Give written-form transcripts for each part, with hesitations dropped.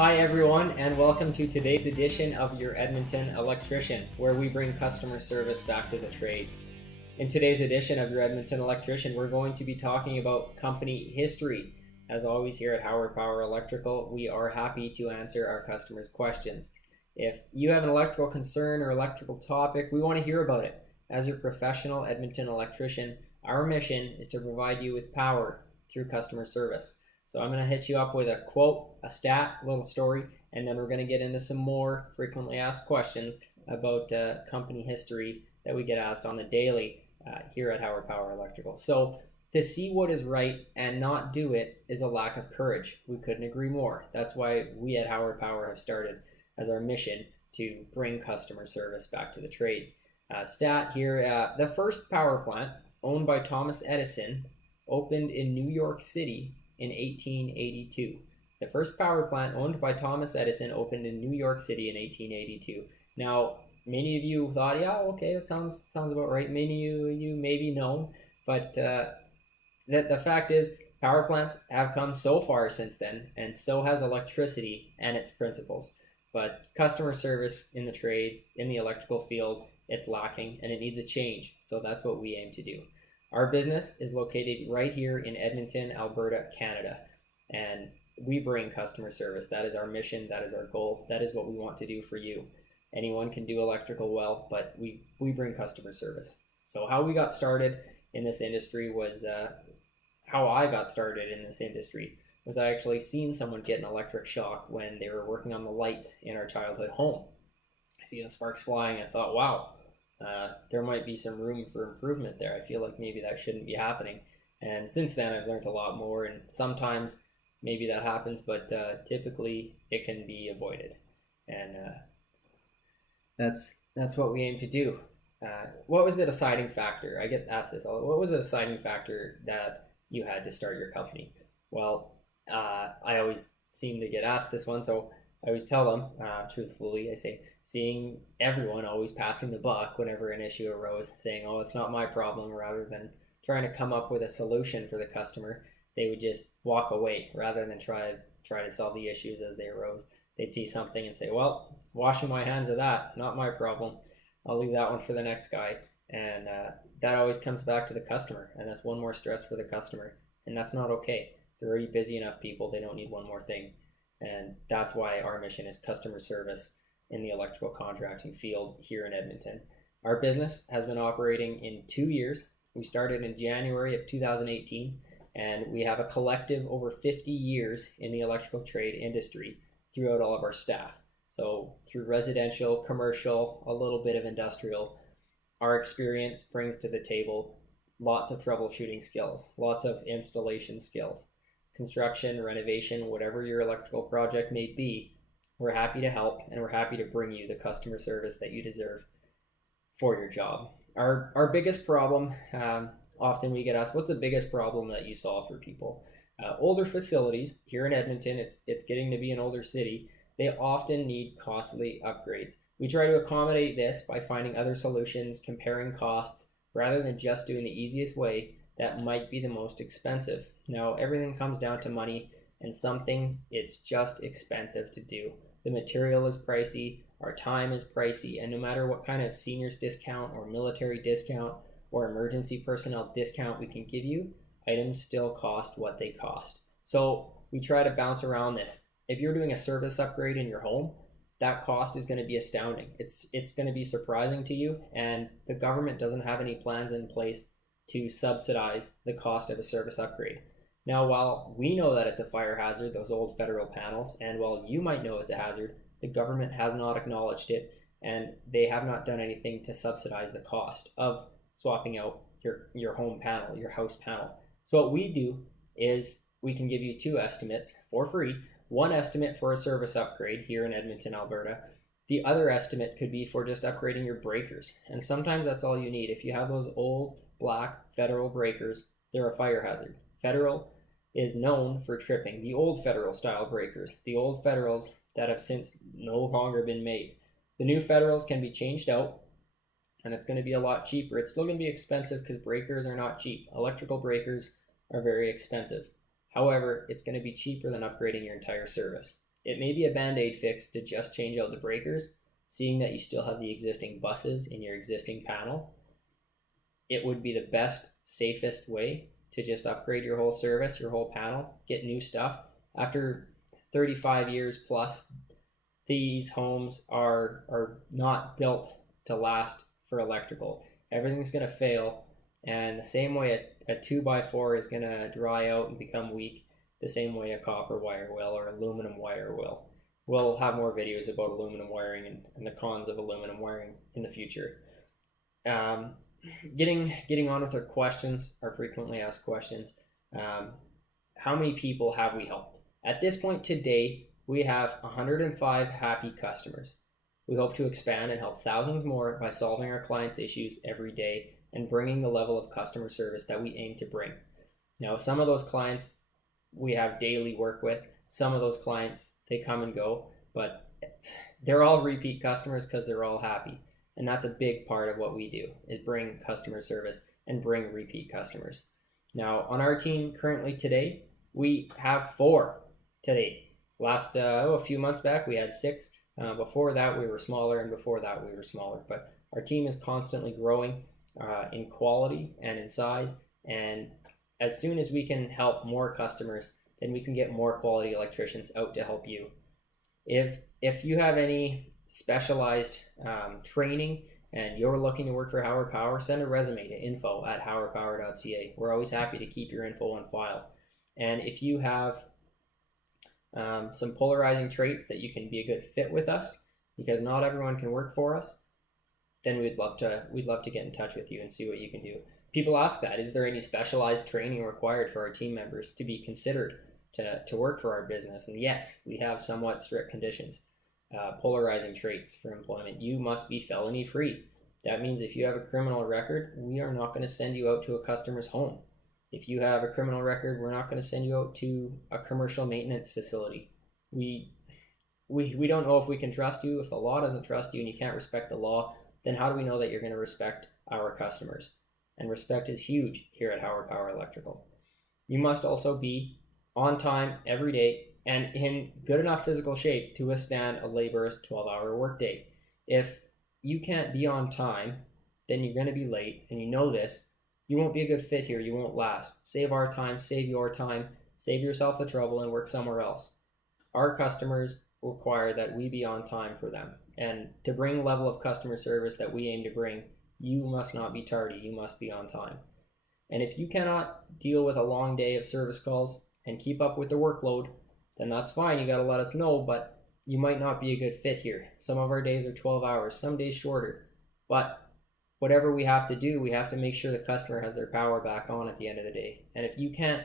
Hi everyone, and welcome to today's edition of your Edmonton Electrician, where we bring customer service back to the trades. In today's edition of your Edmonton Electrician, we're going to be talking about company history. As always here at Hauer Power Electrical, we are happy to answer our customers' questions. If you have an electrical concern or electrical topic, we want to hear about it. As your professional Edmonton Electrician, our mission is to provide you with power through customer service. So I'm going to hit you up with a quote, a stat, a little story, and then we're going to get into some more frequently asked questions about company history that we get asked on the daily here at Hauer Power Electrical. So to see what is right and not do it is a lack of courage. We couldn't agree more. That's why we at Hauer Power have started as our mission to bring customer service back to the trades. Stat here, the first power plant owned by Thomas Edison opened in New York City in 1882. The first power plant owned by Thomas Edison opened in New York City in 1882. Now, many of you thought, yeah, okay, that sounds about right. Many of you maybe know, but the fact is, power plants have come so far since then, and so has electricity and its principles. But customer service in the trades, in the electrical field, it's lacking, and it needs a change. So that's what we aim to do. Our business is located right here in Edmonton, Alberta, Canada, and we bring customer service. That is our mission, that is our goal, that is what we want to do for you. Anyone can do electrical well, but we bring customer service. So how we got started in this industry was, how I got started in this industry was I actually seen someone get an electric shock when they were working on the lights in our childhood home. I see the sparks flying, I thought, wow, there might be some room for improvement there. I feel like maybe that shouldn't be happening. And since then, I've learned a lot more. And sometimes maybe that happens, but typically it can be avoided. And that's what we aim to do. What was the deciding factor? I get asked this all. What was the deciding factor that you had to start your company? Well, I always seem to get asked this one, so I always tell them, truthfully, I say, seeing everyone always passing the buck whenever an issue arose, saying, oh, it's not my problem, rather than trying to come up with a solution for the customer, they would just walk away rather than try to solve the issues as they arose. They'd see something and say, well, washing my hands of that, not my problem. I'll leave that one for the next guy. And that always comes back to the customer, and that's one more stress for the customer, and that's not okay. They're already busy enough people, they don't need one more thing. And that's why our mission is customer service in the electrical contracting field here in Edmonton. Our business has been operating in 2 years. We started in January of 2018, and we have a collective over 50 years in the electrical trade industry throughout all of our staff. So through residential, commercial, a little bit of industrial, our experience brings to the table lots of troubleshooting skills, lots of installation skills. Construction, renovation, whatever your electrical project may be, we're happy to help, and we're happy to bring you the customer service that you deserve for your job. Our biggest problem, often we get asked, what's the biggest problem that you solve for people? Older facilities here in Edmonton, it's getting to be an older city, they often need costly upgrades. We try to accommodate this by finding other solutions, comparing costs, rather than just doing the easiest way that might be the most expensive. Now, everything comes down to money, and some things it's just expensive to do. The material is pricey, our time is pricey, and no matter what kind of seniors discount or military discount or emergency personnel discount we can give you, items still cost what they cost. So we try to bounce around this. If you're doing a service upgrade in your home, that cost is going to be astounding. It's going to be surprising to you, and the government doesn't have any plans in place to subsidize the cost of a service upgrade. Now, while we know that it's a fire hazard, those old federal panels, and while you might know it's a hazard, the government has not acknowledged it, and they have not done anything to subsidize the cost of swapping out your home panel, your house panel. So what we do is we can give you two estimates for free. One estimate for a service upgrade here in Edmonton, Alberta. The other estimate could be for just upgrading your breakers. And sometimes that's all you need. If you have those old black federal breakers, they're a fire hazard. Federal is known for tripping. The old federal style breakers, the old federals that have since no longer been made. The new federals can be changed out, and it's going to be a lot cheaper. It's still going to be expensive because breakers are not cheap. Electrical breakers are very expensive. However, it's going to be cheaper than upgrading your entire service. It may be a band-aid fix to just change out the breakers, seeing that you still have the existing buses in your existing panel. It would be the best, safest way to just upgrade your whole service, your whole panel, get new stuff. After 35 years plus, these homes are not built to last for electrical. Everything's going to fail, and the same way a 2x4 is going to dry out and become weak, the same way a copper wire will, or aluminum wire will. We'll have more videos about aluminum wiring and the cons of aluminum wiring in the future. Getting on with our questions, our frequently asked questions. How many people have we helped? At this point today, we have 105 happy customers. We hope to expand and help thousands more by solving our clients' issues every day and bringing the level of customer service that we aim to bring. Now, some of those clients we have daily work with. Some of those clients, they come and go, but they're all repeat customers because they're all happy. And that's a big part of what we do, is bring customer service and bring repeat customers. Now, on our team currently today, we have 4 today. A few months back, we had 6. Before that, we were smaller, and before that, we were smaller. But our team is constantly growing in quality and in size. And as soon as we can help more customers, then we can get more quality electricians out to help you. If you have any specialized training and you're looking to work for Hauer Power, send a resume to info@hauerpower.ca. We're always happy to keep your info on file. And if you have some polarizing traits that you can be a good fit with us, because not everyone can work for us, then we'd love to get in touch with you and see what you can do. People ask that, is there any specialized training required for our team members to be considered to work for our business? And yes, we have somewhat strict conditions. Polarizing traits for employment. You must be felony free. That means if you have a criminal record, we are not going to send you out to a customer's home. If you have a criminal record, we're not going to send you out to a commercial maintenance facility. We don't know if we can trust you. If the law doesn't trust you and you can't respect the law, then how do we know that you're going to respect our customers? And respect is huge here at Hauer Power Electrical. You must also be on time every day and in good enough physical shape to withstand a laborious 12-hour workday. If you can't be on time, then you're going to be late, and you know this. You won't be a good fit here. You won't last. Save our time, save your time, save yourself the trouble, and work somewhere else. Our customers require that we be on time for them. And to bring the level of customer service that we aim to bring, you must not be tardy. You must be on time. And if you cannot deal with a long day of service calls and keep up with the workload, then that's fine. You got to let us know, but you might not be a good fit here. Some of our days are 12 hours, some days shorter. But whatever we have to do, we have to make sure the customer has their power back on at the end of the day. And if you can't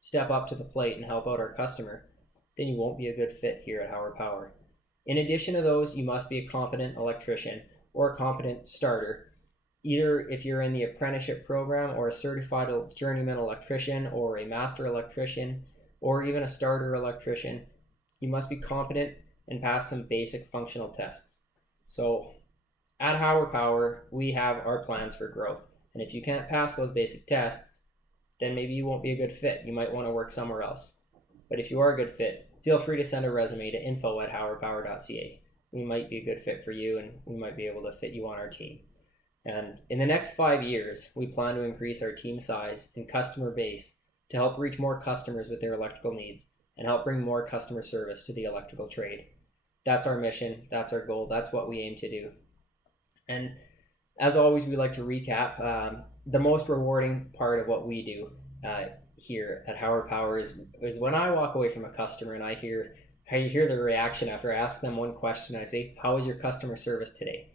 step up to the plate and help out our customer, then you won't be a good fit here at Hauer Power. In addition to those, you must be a competent electrician or a competent starter. Either if you're in the apprenticeship program or a certified journeyman electrician or a master electrician or even a starter electrician, you must be competent and pass some basic functional tests. So at Hauer Power, we have our plans for growth. And if you can't pass those basic tests, then maybe you won't be a good fit. You might want to work somewhere else. But if you are a good fit, feel free to send a resume to info@hauerpower.ca. We might be a good fit for you, and we might be able to fit you on our team. And in the next 5 years, we plan to increase our team size and customer base to help reach more customers with their electrical needs and help bring more customer service to the electrical trade. That's our mission. That's our goal. That's what we aim to do. And as always, we like to recap. The most rewarding part of what we do here at Hauer Power is when I walk away from a customer and I hear the reaction after I ask them one question. I say, "How was your customer service today?"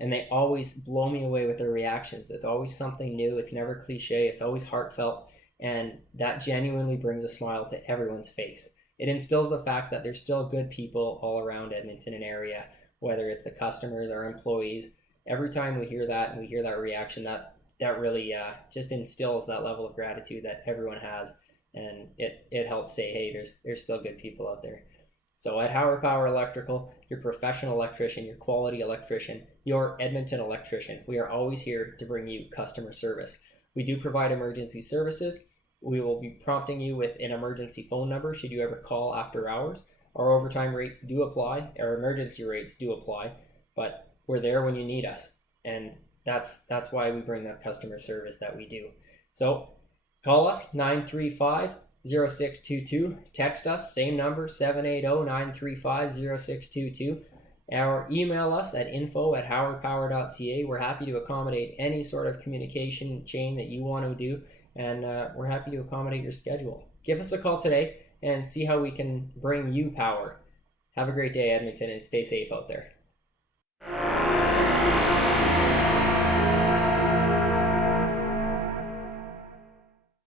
And they always blow me away with their reactions. It's always something new. It's never cliche. It's always heartfelt. And that genuinely brings a smile to everyone's face. It instills the fact that there's still good people all around Edmonton and area, whether it's the customers, our employees. Every time we hear that and we hear that reaction, that really just instills that level of gratitude that everyone has. And it helps say, hey, there's still good people out there. So at Hauer Power Electrical, your professional electrician, your quality electrician, your Edmonton electrician, we are always here to bring you customer service. We do provide emergency services. We will be prompting you with an emergency phone number should you ever call after hours. Our overtime rates do apply, our emergency rates do apply, but we're there when you need us. And that's why we bring the customer service that we do. So call us 935-0622. Text us, same number, 780-935-0622. Or email us at info@hauerpower.ca. We're happy to accommodate any sort of communication chain that you want to do, and we're happy to accommodate your schedule. Give us a call today and see how we can bring you power. Have a great day, Edmonton, and stay safe out there.